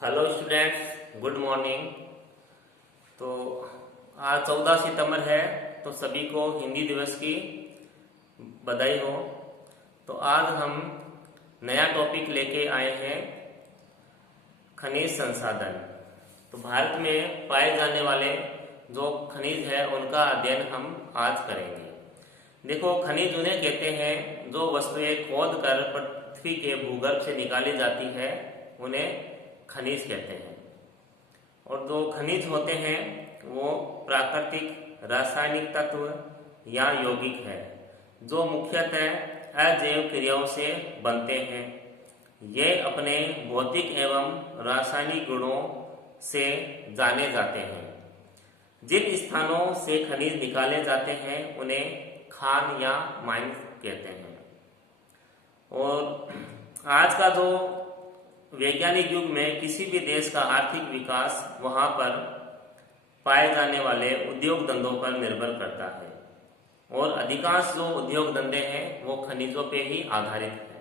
Hello students, good morning. तो आज 14 सितंबर है, तो सभी को हिंदी दिवस की बधाई हो। तो आज हम नया टॉपिक लेके आए हैं, खनिज संसाधन। तो भारत में पाए जाने वाले जो खनिज है उनका अध्ययन हम आज करेंगे। देखो, खनिज उन्हें कहते हैं जो वस्तुएं खोद कर पृथ्वी के भूगर्भ से निकाली जाती है, उन्हें खनिज कहते हैं। और जो खनिज होते हैं वो प्राकृतिक, रासायनिक तत्व या यौगिक है, जो मुख्यतः अजैव क्रियाओं से बनते हैं। ये अपने भौतिक एवं रासायनिक गुणों से जाने जाते हैं। जिन स्थानों से खनिज निकाले जाते हैं उन्हें खान या माइन कहते हैं। और आज का जो वैज्ञानिक युग में किसी भी देश का आर्थिक विकास वहां पर पाए जाने वाले उद्योग धंधों पर निर्भर करता है, और अधिकांश जो उद्योग धंधे हैं वो खनिजों पे ही आधारित है।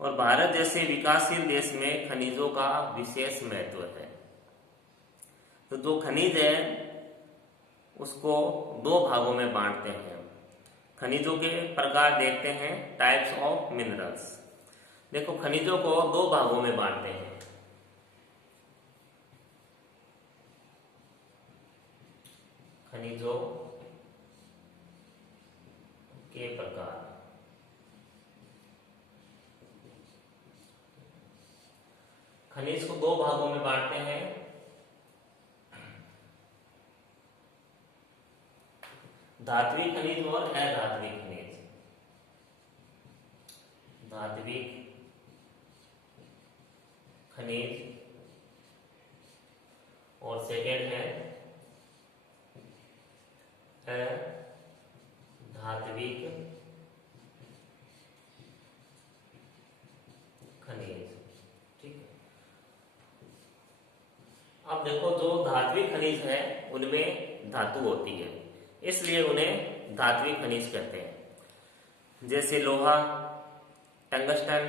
और भारत जैसे विकासशील देश में खनिजों का विशेष महत्व है। तो जो खनिज है उसको दो भागों में बांटते हैं। खनिजों के प्रकार देखते हैं, टाइप्स ऑफ मिनरल्स। देखो, खनिजों को दो भागों में बांटते हैं। खनिजों के प्रकार। खनिज को दो भागों में बांटते हैं, धात्विक खनिज और अधात्विक खनिज। धात्विक खनिज और सेकेंड है अधात्विक खनिज। ठीक है। अब देखो, जो धात्विक खनिज है उनमें धातु होती है, इसलिए उन्हें धात्विक खनिज कहते हैं। जैसे लोहा, टंगस्टन,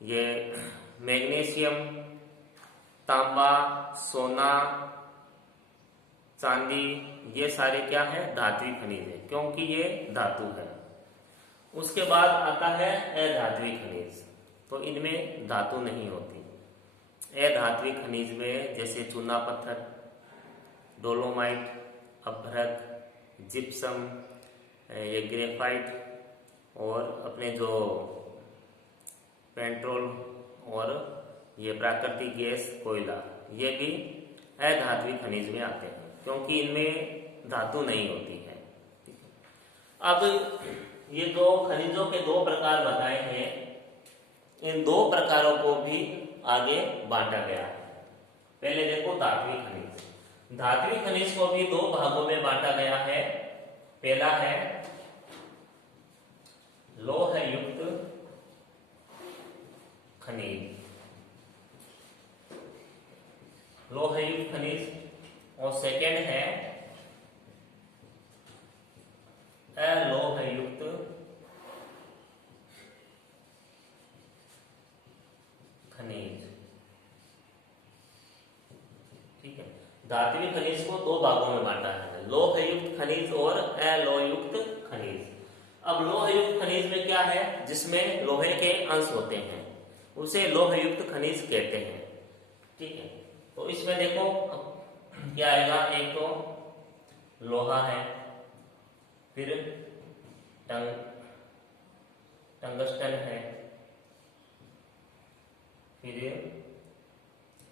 ये मैग्नीशियम, तांबा, सोना, चांदी, ये सारे क्या है? धात्विक खनिज है, क्योंकि ये धातु है। उसके बाद आता है अधात्विक खनिज, तो इनमें धातु नहीं होती। अधात्विक खनिज में जैसे चूना पत्थर, डोलोमाइट, अपभ्रक, जिप्सम, ये ग्रेफाइट, और अपने जो पेट्रोल और ये प्राकृतिक गैस, कोयला, ये भी अधात्विक खनिज में आते हैं, क्योंकि इनमें धातु नहीं होती है। अब ये दो खनिजों के दो प्रकार बताए हैं, इन दो प्रकारों को भी आगे बांटा गया है। पहले देखो धात्विक खनिज। धात्विक खनिज को भी दो भागों में बांटा गया है। पहला है लौह युक्त खनिज, लौह युक्त खनिज, और सेकेंड है अलोह युक्त खनिज। ठीक है। धात्विक खनिज को दो भागों में बांटा है, लौह युक्त खनिज और अलोह युक्त खनिज। अब लोह युक्त खनिज में क्या है? जिसमें लोहे के अंश होते हैं उसे लोह युक्त खनिज कहते हैं। ठीक है। तो इसमें देखो क्या आएगा, एक तो लोहा है, फिर टंगस्टन है, फिर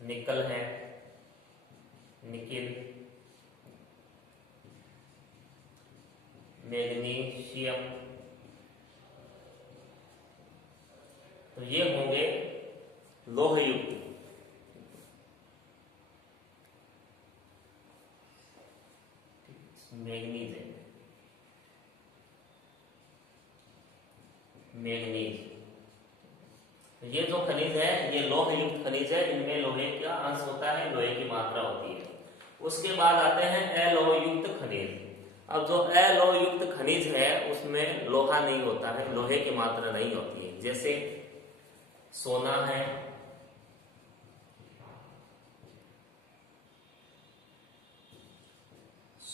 निकल है, निकिल, मैग्नीशियम। तो ये होंगे लौह युक्त। मैग्नीज है, मैग्नीज। तो ये जो खनिज है ये लौह युक्त खनिज है, इनमें लोहे का अंश होता है, लोहे की मात्रा होती है। उसके बाद आते हैं अलोह युक्त खनिज। अब जो अलोह युक्त खनिज है उसमें लोहा नहीं होता है, लोहे की मात्रा नहीं होती है। जैसे सोना है,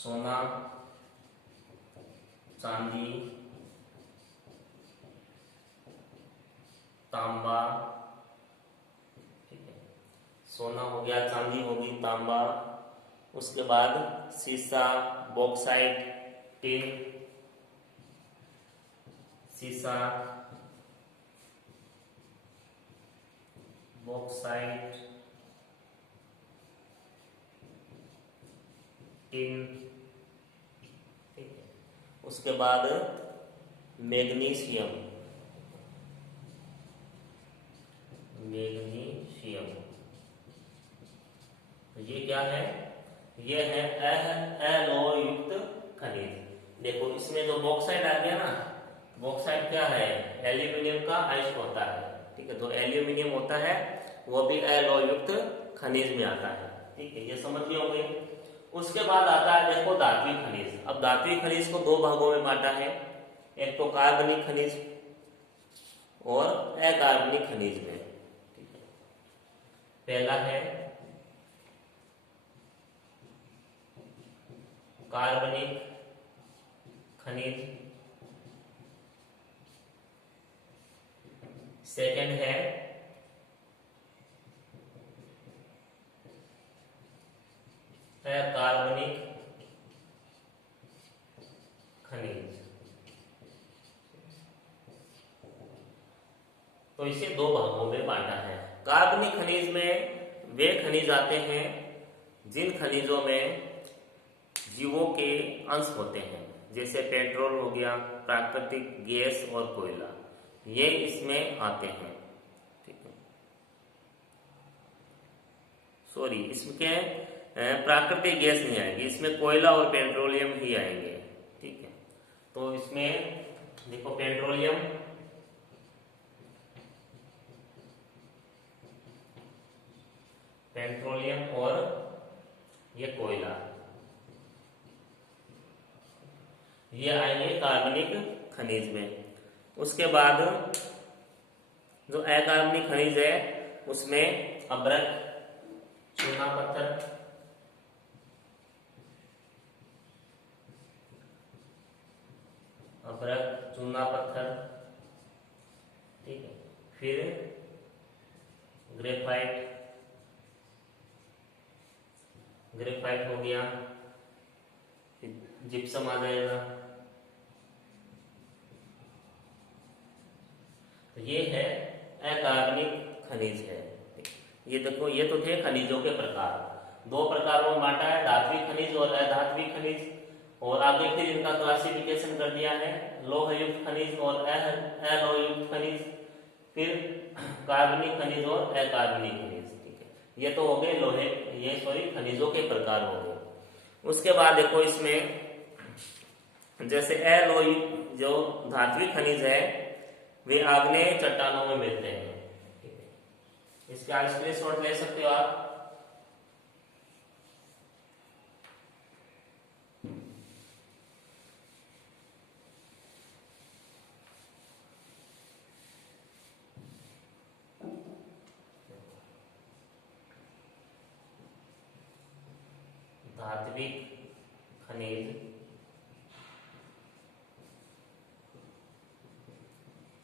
सोना, चांदी, तांबा, ठीक है, सोना हो गया, चांदी होगी, तांबा, उसके बाद सीसा, बॉक्साइट, टिन, सीसा, बॉक्साइट, टिन, ठीक है, उसके बाद मैग्नीशियम, मैग्नीशियम, तो ये क्या है, ये है अलोह युक्त खनिज। देखो इसमें जो बॉक्साइट आ गया ना, बॉक्साइट क्या है, एल्यूमिनियम का अयस्क होता है, ठीक है, तो एल्यूमिनियम होता है वो भी अलोह युक्त खनिज में आता है, ठीक है, ये समझ गए होंगे। उसके बाद आता है देखो धात्विक खनिज। अब धात्विक खनिज को दो भागों में बांटा है, एक तो कार्बनिक खनिज और अकार्बनिक खनिज में, ठीक है। पहला है कार्बनिक खनिज, सेकंड है अकार्बनिक खनिज। तो इसे दो भागों में बांटा है। कार्बनिक खनिज में वे खनिज आते हैं जिन खनिजों में जीवों के अंश होते हैं, जैसे पेट्रोल हो गया, प्राकृतिक गैस और कोयला, ये इसमें आते हैं, ठीक है। सॉरी, इसमें प्राकृतिक गैस नहीं आएगी, इसमें कोयला और पेट्रोलियम ही आएंगे, ठीक है। तो इसमें देखो पेट्रोलियम, पेट्रोलियम और ये कोयला, ये आएंगे कार्बनिक खनिज में। उसके बाद जो अकार्बनिक खनिज है उसमें अभ्रक, चूना पत्थर, अभ्रक, चूना पत्थर, ठीक है, फिर ग्रेफाइट, ग्रेफाइट हो गया, जिप्सम आ जाएगा। तो ये है अकार्बनिक खनिज है। ये देखो, ये तो थे खनिजों के प्रकार, दो प्रकारों में बांटा है, धात्विक खनिज और अधात्विक खनिज। और आगे फिर इनका क्लासिफिकेशन कर दिया है, लोह युक्त खनिज और अलोह युक्त खनिज, फिर कार्बनिक खनिज और अकार्बनिक खनिज, ठीक है। ये तो हो गए लोहे, ये सॉरी खनिजों के प्रकार हो गए। उसके बाद देखो इसमें जैसे अलोह जो धात्विक खनिज है वे आग्नेय चट्टानों में मिलते हैं, ठीक है। इसका स्क्रीनशॉट ले सकते हो आप। धात्विक खनिज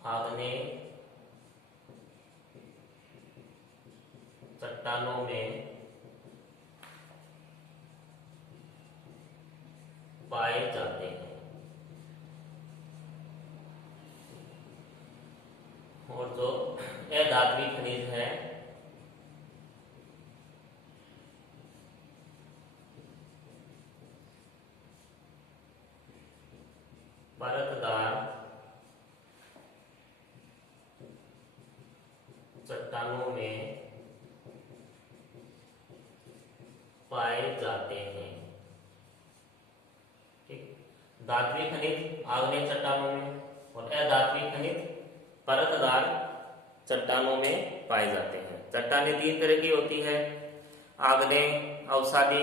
आग्नेय चट्टानों में पाए जाते हैं, और जो अधात्विक खनिज है परतदार चट्टानों में पाए जाते हैं, ठीक। धात्विक खनिज आग्नेय चट्टानों में और अधात्विक खनिज परतदार चट्टानों में पाए जाते हैं। चट्टानें तीन तरह की होती है, आग्नेय, अवसादी,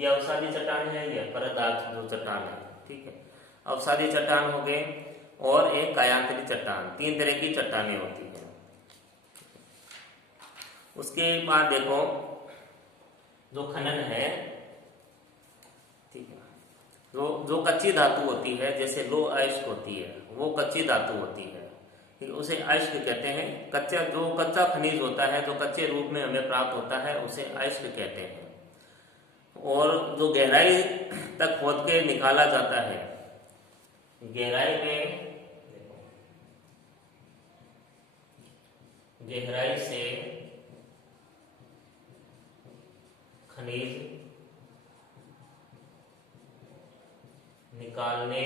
ये अवसादी चट्टान है, ये परतदार जो चट्टान है, ठीक है। अवसादी चट्टान हो गए और एक कायांतरी चट्टान, तीन तरह की चट्टानें होती हैं। उसके बाद देखो जो खनन है, ठीक है, जो कच्ची धातु होती है, जैसे लो अयस्क होती है, वो कच्ची धातु होती है, ठीक है, उसे अयस्क कहते हैं। जो कच्चा खनिज होता है, जो कच्चे रूप में हमें प्राप्त होता है, उसे अयस्क कहते हैं। और जो गहराई तक खोद के निकाला जाता है, गहराई से खनिज निकालने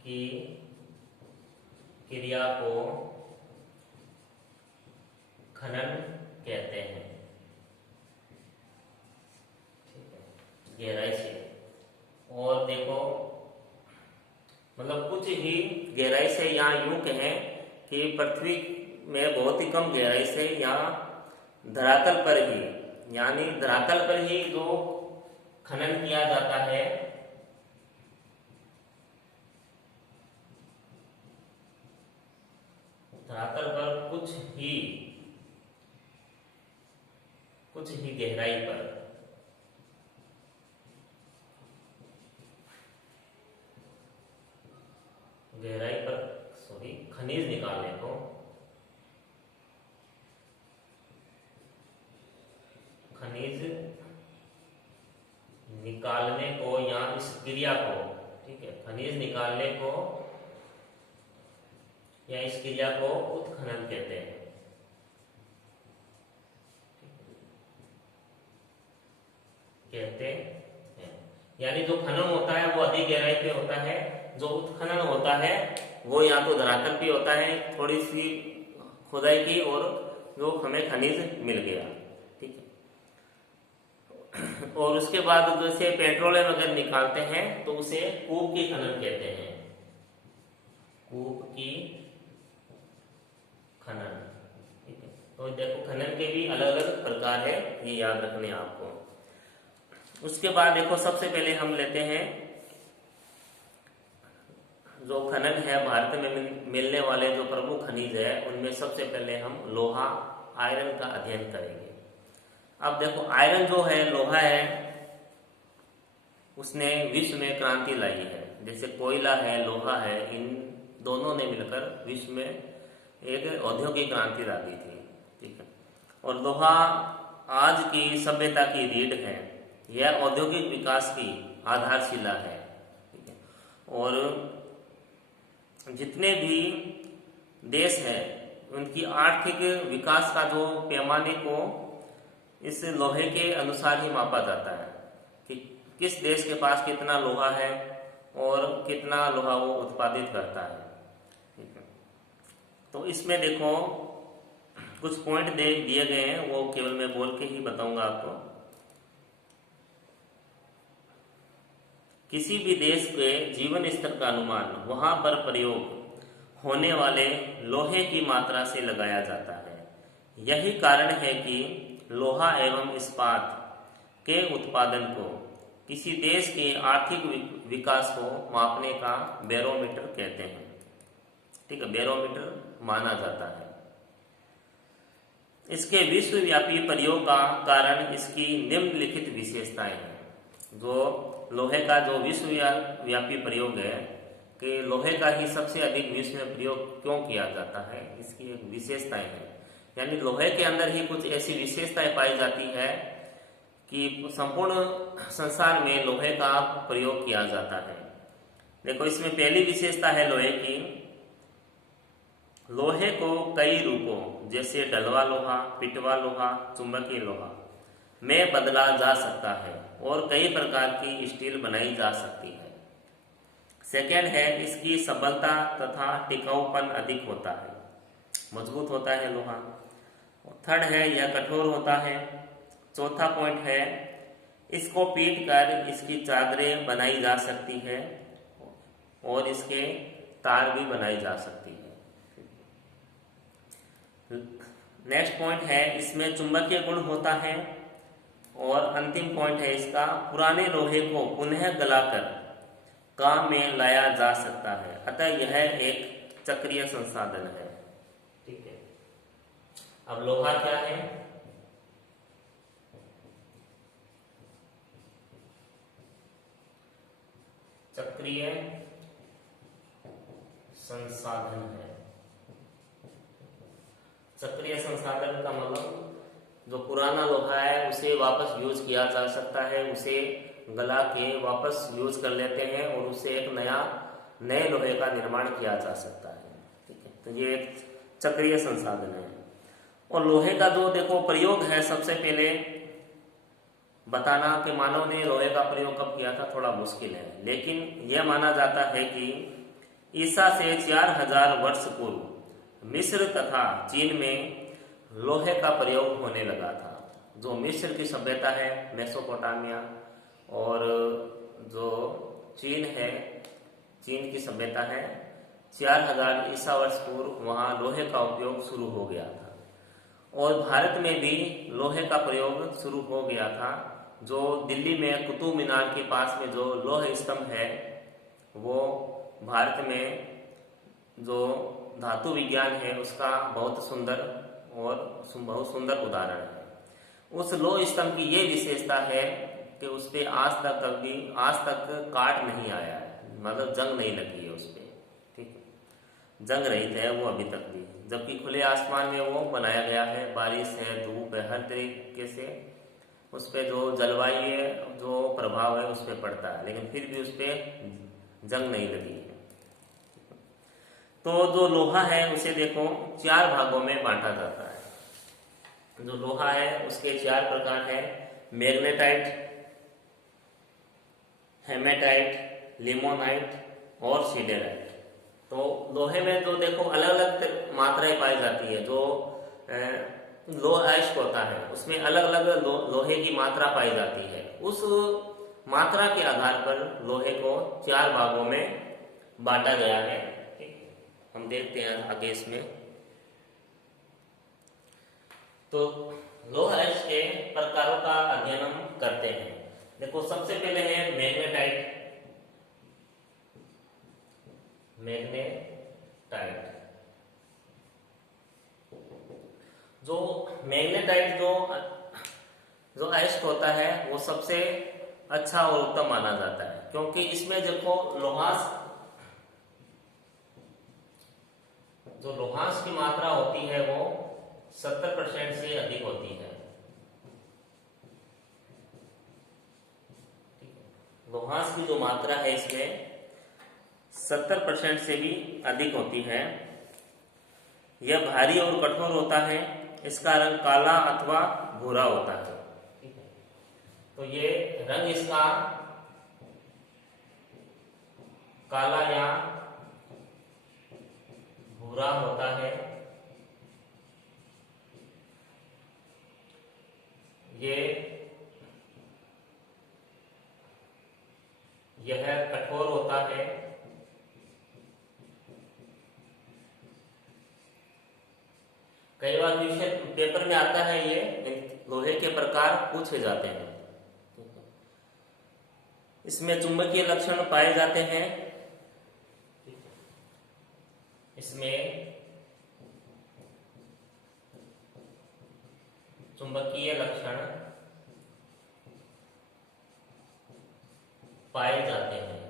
की क्रिया को खनन कहते हैं, ठीक है, गहराई से। और देखो, मतलब कुछ ही गहराई से, यहाँ यूं कहें कि पृथ्वी में बहुत ही कम गहराई से, यहाँ धरातल पर ही, यानी धरातल पर ही जो खनन किया जाता है, धरातल पर कुछ ही गहराई पर खनिज निकालने को या इस क्रिया को, ठीक है, खनिज निकालने को या इस क्रिया को उत्खनन कहते हैं। यानी जो खनन होता है वो अधिक गहराई पे होता है, जो उत्खनन होता है वो या तो धरातल पे होता है, थोड़ी सी खुदाई की, और जो हमें खनिज मिल गया, ठीक है। और उसके बाद जैसे पेट्रोलियम अगर निकालते हैं तो उसे कूप की खनन कहते हैं, कूप की खनन, ठीक है। तो देखो, खनन के भी अलग अलग प्रकार है, ये याद रखने आपको। उसके बाद देखो, सबसे पहले हम लेते हैं जो खनन है, भारत में मिलने वाले जो प्रमुख खनिज है, उनमें सबसे पहले हम लोहा, आयरन का अध्ययन करेंगे। अब देखो, आयरन जो है, लोहा है, उसने विश्व में क्रांति लाई है। जैसे कोयला है, लोहा है, इन दोनों ने मिलकर विश्व में एक औद्योगिक क्रांति ला दी थी, ठीक है। और लोहा आज की सभ्यता की रीढ़ है, यह औद्योगिक विकास की आधारशिला है, ठीक है। और जितने भी देश हैं, उनकी आर्थिक विकास का जो पैमाने को इस लोहे के अनुसार ही मापा जाता है, कि किस देश के पास कितना लोहा है और कितना लोहा वो उत्पादित करता है, ठीक है। तो इसमें देखो, कुछ पॉइंट दिए गए हैं, वो केवल मैं बोल के ही बताऊंगा आपको। किसी भी देश के जीवन स्तर का अनुमान वहां पर प्रयोग होने वाले लोहे की मात्रा से लगाया जाता है। यही कारण है कि लोहा एवं इस्पात के उत्पादन को किसी देश के आर्थिक विकास को मापने का बैरोमीटर कहते हैं, ठीक है, बैरोमीटर माना जाता है। इसके विश्वव्यापी प्रयोग का कारण इसकी निम्नलिखित विशेषताएं हैं। जो लोहे का जो विश्वव्यापी प्रयोग है, कि लोहे का ही सबसे अधिक विश्व में प्रयोग क्यों किया जाता है, इसकी एक विशेषताएं है। यानी लोहे के अंदर ही कुछ ऐसी विशेषताएं पाई जाती है कि संपूर्ण संसार में लोहे का प्रयोग किया जाता है। देखो, इसमें पहली विशेषता है लोहे की, लोहे को कई रूपों, जैसे डलवा लोहा, पिटवा लोहा, चुंबकीय लोहा में बदला जा सकता है और कई प्रकार की स्टील बनाई जा सकती है। सेकेंड है, इसकी सबलता तथा टिकाऊपन अधिक होता है, मजबूत होता है लोहा। थर्ड है, यह कठोर होता है। चौथा पॉइंट है, इसको पीट कर इसकी चादरें बनाई जा सकती है और इसके तार भी बनाई जा सकती है। नेक्स्ट पॉइंट है, इसमें चुंबकीय गुण होता है। और अंतिम पॉइंट है इसका, पुराने लोहे को पुनः गलाकर काम में लाया जा सकता है, अतः यह एक चक्रीय संसाधन है, ठीक है। अब लोहा क्या है? चक्रीय संसाधन है। चक्रीय संसाधन का मतलब जो पुराना लोहा है उसे वापस यूज किया जा सकता है, उसे गला के वापस यूज कर लेते हैं और उससे एक नए लोहे का निर्माण किया जा सकता है। ठीक है, तो ये एक चक्रीय संसाधन है। और लोहे का जो देखो प्रयोग है, सबसे पहले बताना कि मानव ने लोहे का प्रयोग कब किया था थोड़ा मुश्किल है, लेकिन यह माना जाता है कि ईसा से 4000 वर्ष पूर्व मिस्र तथा चीन में लोहे का प्रयोग होने लगा था। जो मिस्र की सभ्यता है, मेसोपोटामिया, और जो चीन है, चीन की सभ्यता है, 4000 ईसा वर्ष पूर्व वहाँ लोहे का उपयोग शुरू हो गया था। और भारत में भी लोहे का प्रयोग शुरू हो गया था। जो दिल्ली में कुतुब मीनार के पास में जो लोह स्तंभ है, वो भारत में जो धातु विज्ञान है उसका बहुत सुंदर उदाहरण है। उस लोह स्तंभ की ये विशेषता है कि उस पे आज तक काट नहीं आया है, मतलब जंग नहीं लगी है उस पे। ठीक है, जंग रहित है वो अभी तक भी, जबकि खुले आसमान में वो बनाया गया है। बारिश है, धूप है, हर तरीके से उस पे जो जलवायु जो प्रभाव है उस पे पड़ता है, लेकिन फिर भी उस पे जंग नहीं लगी है। तो जो लोहा है उसे देखो 4 भागों में बांटा जाता है। जो लोहा है उसके 4 प्रकार है: मैग्नेटाइट, हेमेटाइट, लिमोनाइट और सिडेराइट। तो लोहे में जो देखो अलग अलग मात्राएं पाई जाती है। जो लोह अयस्क होता है उसमें अलग अलग लोहे की मात्रा पाई जाती है। उस मात्रा के आधार पर लोहे को 4 भागों में बांटा गया है। हम देखते हैं आगे इसमें। तो लोह अयस्क के प्रकारों का अध्ययन हम करते हैं। देखो सबसे पहले है मैग्नेटाइट। जो मैग्नेटाइट जो अयस्क होता है वो सबसे अच्छा और उत्तम माना जाता है, क्योंकि इसमें देखो लोहांश की मात्रा होती है वो 70% से अधिक होती है। लोहांश की जो मात्रा है इसमें 70% से भी अधिक होती है। यह भारी और कठोर होता है। इसका रंग काला अथवा भूरा होता है। ठीक है, तो ये रंग इसका काला या भूरा होता है। यह कठोर होता है। कई बार क्वेश्चन पेपर में आता है, ये लोहे के प्रकार पूछे जाते हैं। इसमें चुंबकीय लक्षण पाए जाते हैं। इसमें चुंबकीय लक्षण पाए जाते हैं।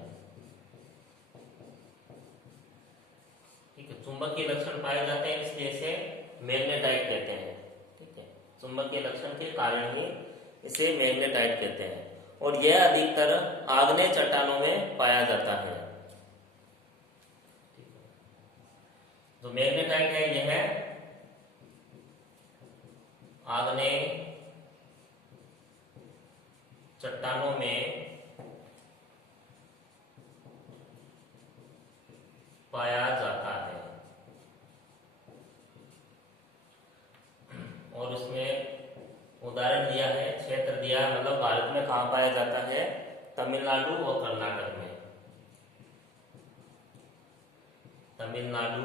ठीक है, चुंबकीय लक्षण पाए जाते हैं, इसलिए इसे मैग्नेटाइट कहते हैं। ठीक है, चुंबकीय लक्षण के कारण ही इसे मैग्नेटाइट कहते हैं। और यह अधिकतर आग्नेय चट्टानों में पाया जाता है। जो मैग्नेटाइट है यह आग्नेय चट्टानों में पाया जाता है। और उसमें उदाहरण दिया है, क्षेत्र दिया है, मतलब भारत में कहाँ पाया जाता है? तमिलनाडु और कर्नाटक में। तमिलनाडु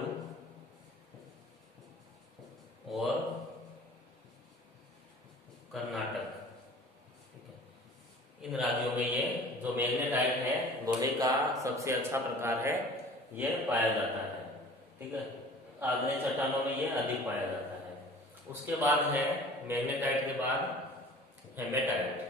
और कर्नाटक। ठीक है, इन राज्यों में ये जो मैग्नेटाइट है लोहे का सबसे अच्छा प्रकार है, ये पाया जाता है। ठीक है, आग्नेय चट्टानों में ये अधिक पाया जाता है। उसके बाद है मैग्नेटाइट के बाद हेमेटाइट।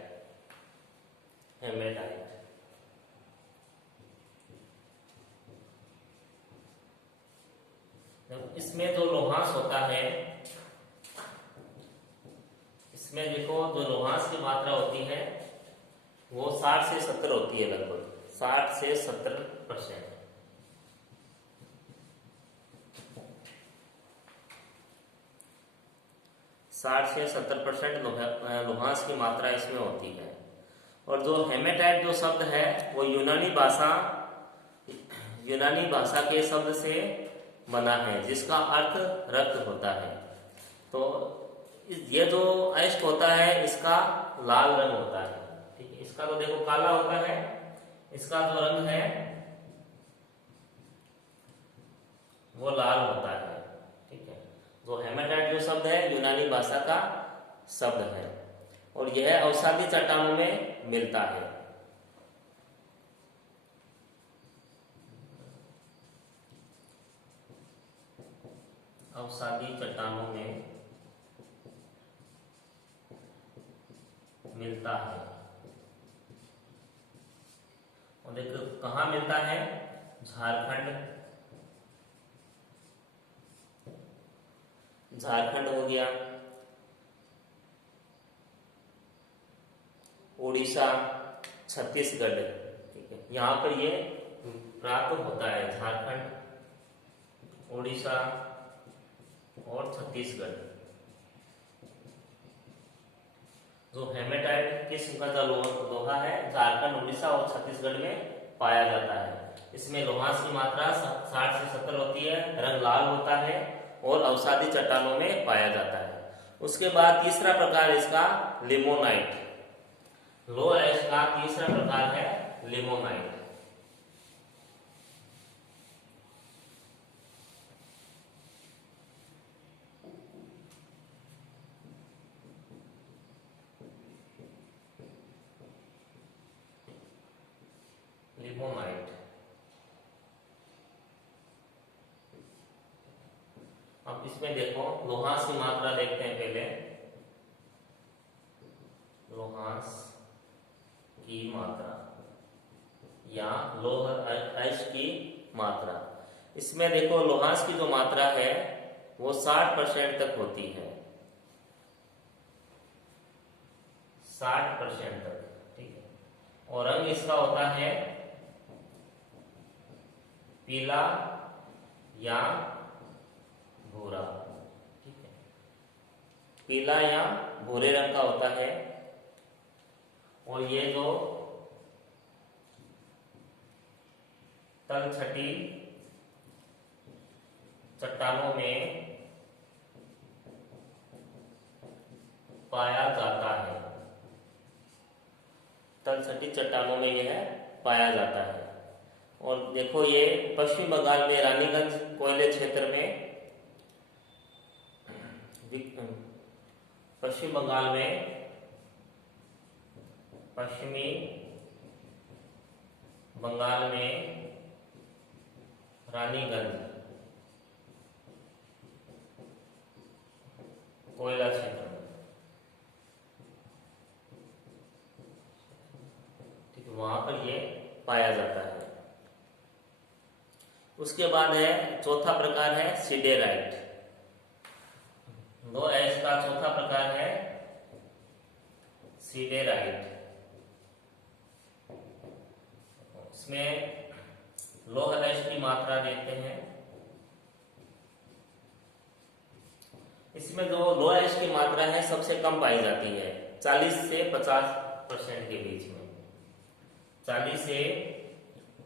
इसमें जो लोहांश होता है, इसमें देखो जो लोहांश की मात्रा होती है वो 60 से 70 होती है, लगभग 60 से 70%। 60 से 70% लोहांश की मात्रा इसमें होती है। और जो हेमेटाइट जो शब्द है वो यूनानी भाषा के शब्द से बना है, जिसका अर्थ रक्त होता है। तो ये जो अयस्क होता है इसका लाल रंग होता है, ठीक है। इसका तो देखो काला होता है, इसका जो रंग है वो लाल होता है, ठीक है। जो हेमेटाइट जो शब्द है यूनानी भाषा का शब्द है और यह अवसादी चट्टानों में मिलता है। अवसादी चट्टानों में मिलता है। और देखो कहाँ मिलता है, झारखंड हो गया, उड़ीसा, छत्तीसगढ़, ठीक है, यहाँ पर ये प्राप्त होता है। झारखंड, उड़ीसा और छत्तीसगढ़। जो हेमेटाइट किस्म का जो लोहा है झारखंड, उड़ीसा और छत्तीसगढ़ में पाया जाता है। इसमें लोहांश की मात्रा 60 से 70 होती है, रंग लाल होता है और अवसादी चट्टानों में पाया जाता है। उसके बाद तीसरा प्रकार इसका लिमोनाइट। लो अयस्क का तीसरा प्रकार है लिमोनाइट। लिमोनाइट। अब इसमें देखो लोहांश की मात्रा देखते हैं पहले। लोहांश की मात्रा या लोह अयस्क की मात्रा, इसमें देखो लोहांश की जो मात्रा है वो 60% तक होती है, 60% तक, ठीक है। और रंग इसका होता है पीला या भूरा, ठीक है, पीला या भूरे रंग का होता है। और ये जो तलछटी चट्टानों में पाया जाता है, तलछटी चट्टानों में यह पाया जाता है। और देखो ये पश्चिम बंगाल में रानीगंज कोयले क्षेत्र में, पश्चिम बंगाल में पश्चिमी बंगाल में रानीगंज कोयला क्षेत्र में, ठीक है, वहां पर ये पाया जाता है। उसके बाद है चौथा प्रकार है सिडेराइट। लो अयस्क का चौथा प्रकार है सिडेराइट। इसमें लोह अयस्क की मात्रा देखते हैं। इसमें जो लोह अयस्क की मात्रा है सबसे कम पाई जाती है, 40 से 50% के बीच में, 40 से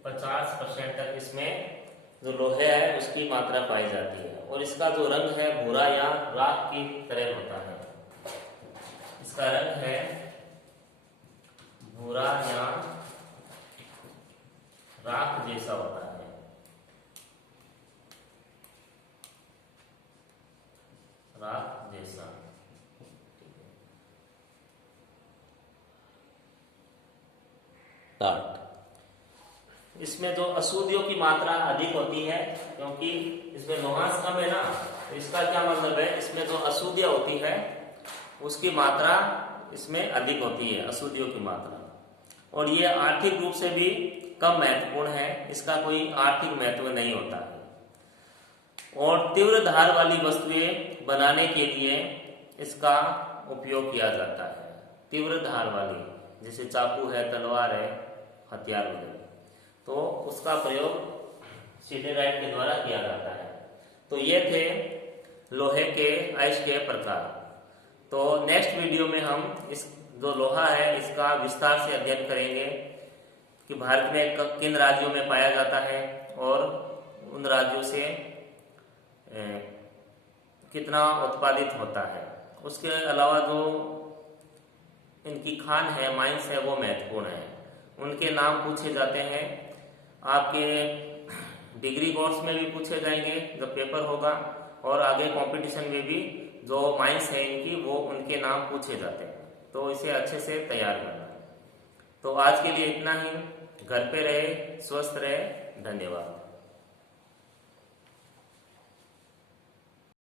50% तक इसमें जो लोहे है उसकी मात्रा पाई जाती है। और इसका जो रंग है भूरा या राख की तरह होता है, इसका रंग है भूरा या राख जैसा होता है, राख जैसा, टाट। इसमें जो अशुद्धियों की मात्रा अधिक होती है, क्योंकि इसमें लोहांश कम है ना, तो इसका क्या मतलब है, इसमें जो अशुद्धियां होती है उसकी मात्रा इसमें अधिक होती है, अशुद्धियों की मात्रा। और ये आर्थिक रूप से भी कम महत्वपूर्ण है, इसका कोई आर्थिक महत्व नहीं होता है। और तीव्र धार वाली वस्तुएं बनाने के लिए इसका उपयोग किया जाता है। तीव्र धार वाली, जैसे चाकू है, तलवार है, हथियार वगैरह, तो उसका प्रयोग सिडेराइट के द्वारा किया जाता है। तो ये थे लोहे के अयस्क के प्रकार। तो नेक्स्ट वीडियो में हम इस जो लोहा है इसका विस्तार से अध्ययन करेंगे कि भारत में किन राज्यों में पाया जाता है और उन राज्यों से कितना उत्पादित होता है। उसके अलावा जो इनकी खान है, माइंस है, वो महत्वपूर्ण है। उनके नाम पूछे जाते हैं, आपके डिग्री कोर्स में भी पूछे जाएंगे जब पेपर होगा, और आगे कंपटीशन में भी जो माइंस है इनकी वो उनके नाम पूछे जाते हैं। तो इसे अच्छे से तैयार करना है। तो आज के लिए इतना ही। घर पे रहे, स्वस्थ रहे। धन्यवाद।